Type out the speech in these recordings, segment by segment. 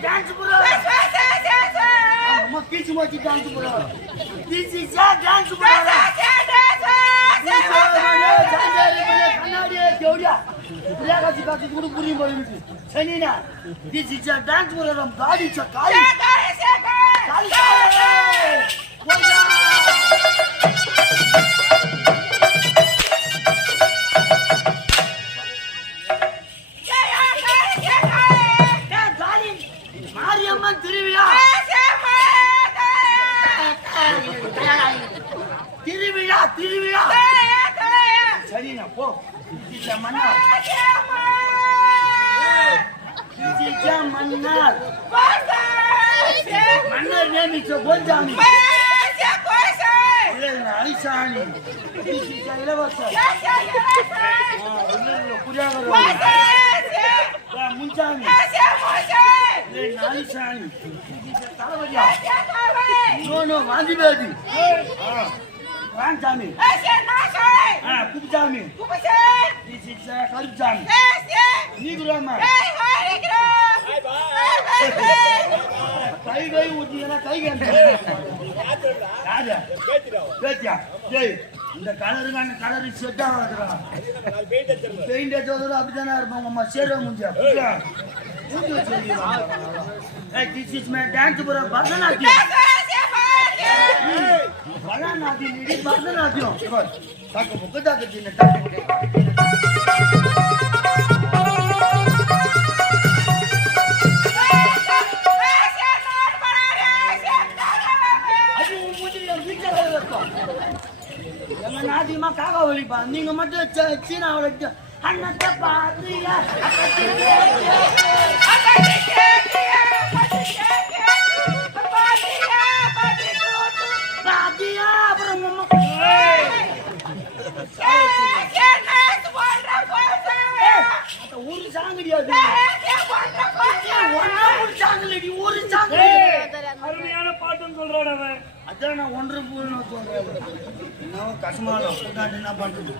Dance, bro. Kids watch dance, bro. This is a dance, bro. This is a dance, bro. God is a God. திருவிழா சரிண்ணா போ மன்னர் மன்னர் நேமிச்ச கோஞ்சாமி ஐசாணி இளவரச முன்சாமி நாளிசாணி தளபதியா வாந்திபேதி ராம்சாமி குப்சாமி கருப்சாமி நீகுராமா கை கை ஊத்தினா கை கேட்டியா ஜெய் இந்த கலருக்கு அந்த கலரு செட் ஆகுதுடா பெயிண்ட் அடிச்சதோட அப்படித்தானே இருப்போம் அம்மா சேர முடிஞ்சா This is my dance for Bharatanatyam. Bharatanatyam, it is Bharatanatyam. Saka bukada kachina ta. Adu mujhe yar bichar hai lakka. Yanga nadi ma kaga holi ba. Ninga matte china holi. Annata paadriya. அருமையான பாட்டும் சொல்றான் அவன். அதான் நான் ஒன்று கஷ்டமான என்ன பண்றது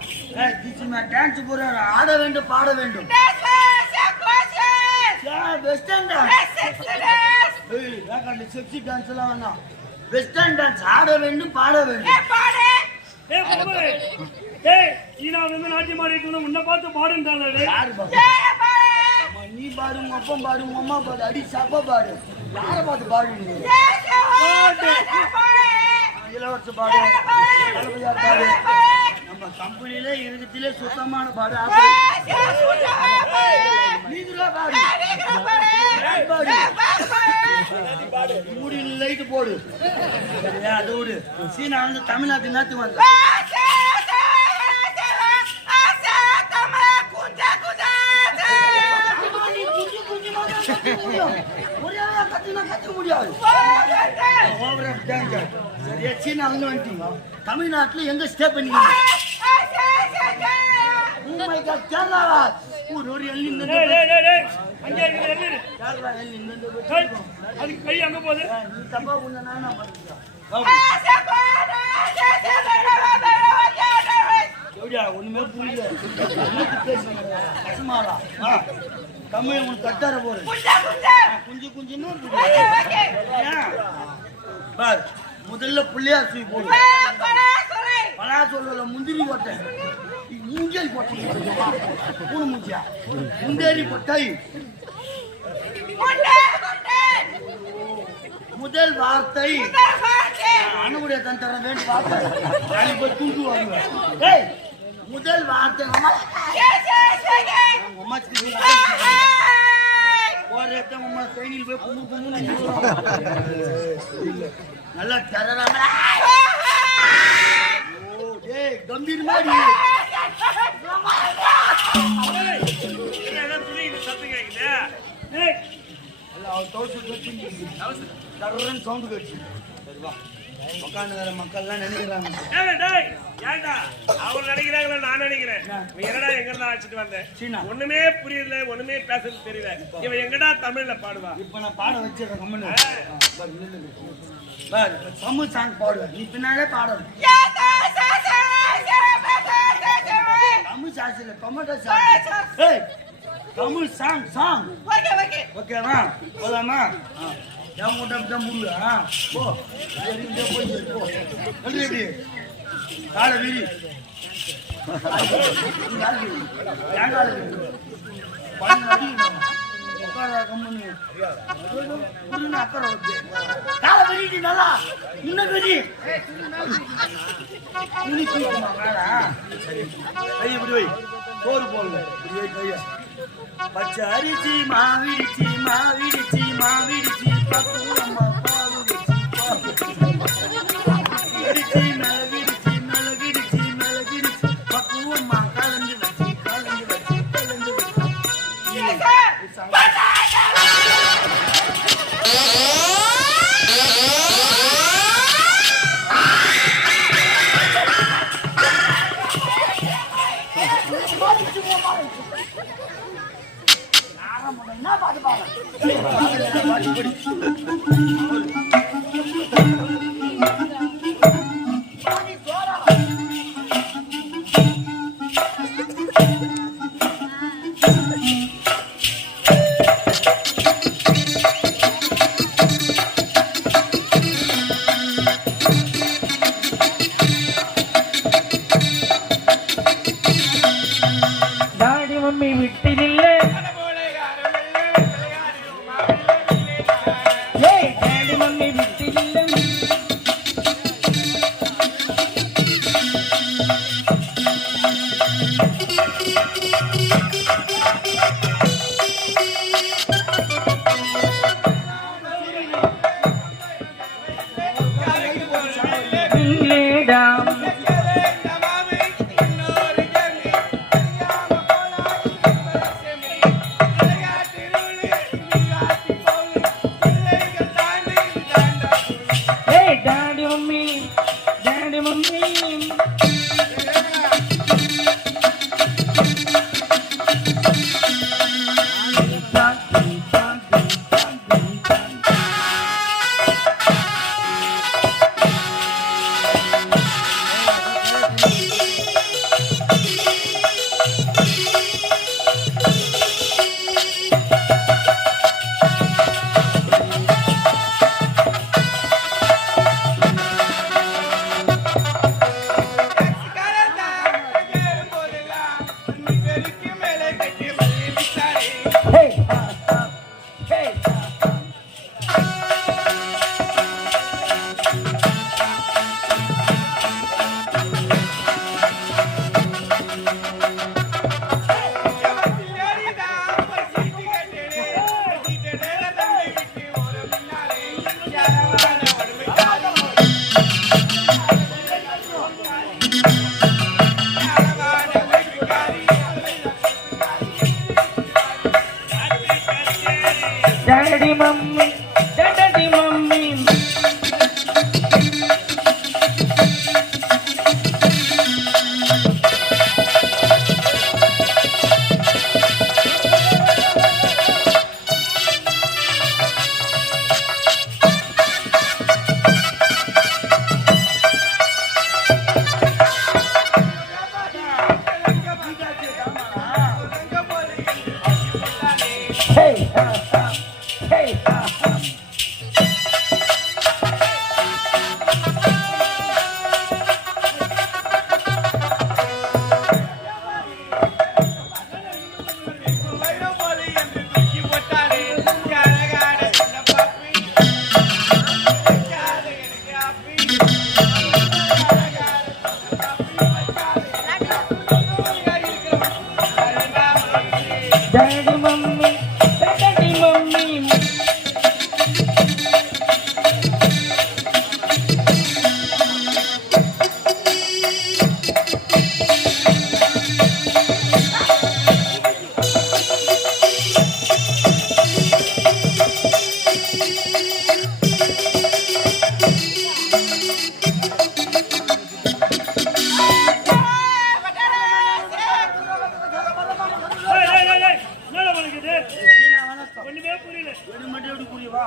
டான்ஸ் போறாரு ஆட வேண்டும் பாட வேண்டும் செக்ஸி டான்ஸ் எல்லாம் வேணாம் வெஸ்டர்ன் டான்ஸ் ஆட வேண்டும் பாட வேண்டும் நாட்டியம் ஆடிட்டு உன்னை பார்த்து பாடுன்றாங்க நீ பாடு உங்க அப்பம் பாடு உங்க அம்மா பாடு அடி சாப்பா பாடு யாரை பார்த்து பாடுவீங்க இளவரச பாடு தளபதியார் பாடு நம்ம கம்பெனியில இருக்கத்திலே சுத்தமான பாடு நீங்களா பாடு மூடி லைட் போடு அது விடு சீனா வந்து தமிழ்நாட்டு நாட்டு வந்து தமிழ்நாட்டுல எங்க ஸ்டே பண்ணீங்க கை அங்க போகுது ஒண்ணுமே புரியல கஷ்டமாடா தமிழ் உனக்கு கட்டார போற குஞ்சு குஞ்சுன்னு பார் முதல்ல புள்ளையார் சுய் போடு பலா சொல்லல முந்திரி போட்ட மூஞ்சல் போட்டீங்க பூணு மூஞ்சியா முந்தேரி போட்டை முதல் வார்த்தை அணுகுடைய தன் தர வேண்டி வார்த்தை தூண்டு வருவேன் முதல் வார்த்தை சைனில் போய் கும்பு நல்லா தரலாம் கம்பீர் மாதிரி சவுண்ட் கட்சி சரிவா உட்காந்துக்கிற மக்கள்லாம் நினைக்கிறாங்க. டேய் ஏன்டா அவங்க நினைக்கிறாங்களா நான் நினைக்கிறேன். நீ என்னடா எங்கடா அழைச்சிட்டு வந்த? சீனா. ஒண்ணுமே புரியல, ஒண்ணுமே பேசுறது தெரியல. இவன் எங்கடா தமிழ்ல பாடுவா? இப்ப நான் பாட வச்சிருக்கேன் கம்மனு. பாரு தமிழ் சாங் பாடுவேன், நீ பின்னாலே பாடணும். தமிழ் சாசில டொமேட்டோ சாஸ். ஏய் தமிழ் சாங் சாங். ஓகேவா? போலாமா? என் மூட்டை தான் முடியா? போ எங்க போய் போ. ரெடி காலை விரி. ஏன் காலை விரி? பண்ணு அடிக்கணும். உட்கார கம்மனு. புரியுது அக்கறை வந்து. காலை விரிட்டு நல்லா. இன்னும் விரி. துணி தூக்கமா மேல. கையை இப்படி வை. சோறு போடல. இப்படி வை கையை. பச்சை அரிசி மாவிடிச்சி மாவிடிச்சி மாவிடிச்சி பக்குவமா பாவிடிச்சி இடிச்சி மிளகிடிச்சி மிளகிடிச்சி மிளகிடிச்சி பக்குவமா கலந்து வச்சு கலந்து வச்சு கலந்து வச்சு. என்ன பாட்டு பாடு? டாடி மம்மி விட்டில்ல டாடி மம்மி விட்டில்ல இல்லேடாம் daddy mummy daddy mummy daddy mummy daddy mummy daddy mummy daddy mummy சீனா வணக்கம் ஒண்ணுமே புரியல எனக்கு மட்டும் எப்படி புரியுவா